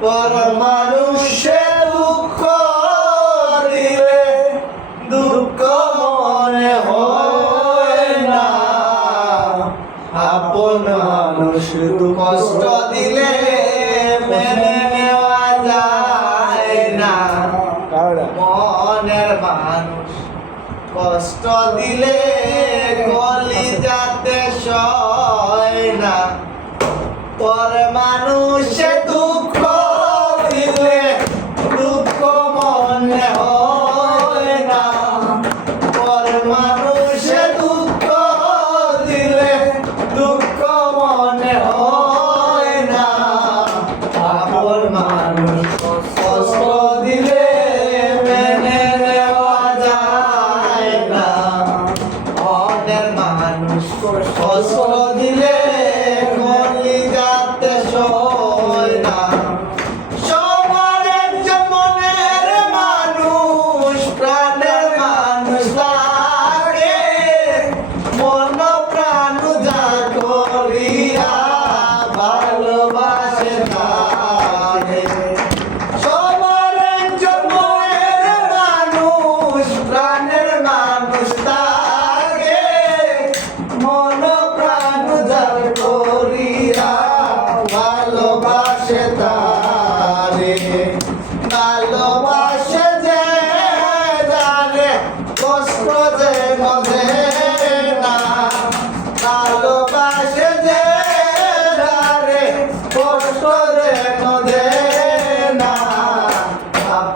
পর মানুষে দিলে দুঃখ মনে হয় না। আপন কষ্ট দিলে মেনে না। কষ্ট দিলে কলি যাতে সয় না। পর মানুষ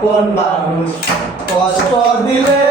আপন মানুষ কষ্ট দিলে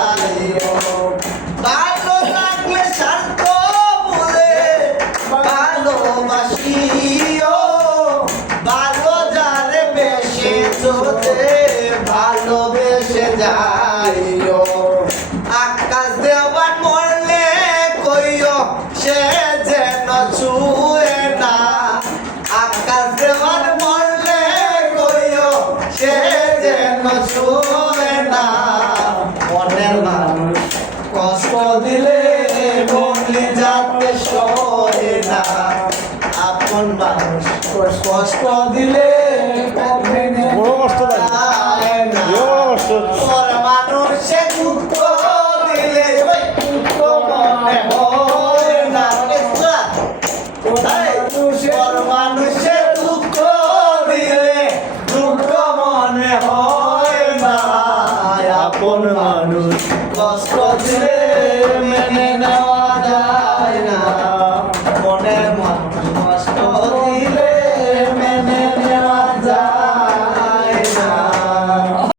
দিলে বললে যাতে সহে না। আপন মানুষ কষ্ট দিলে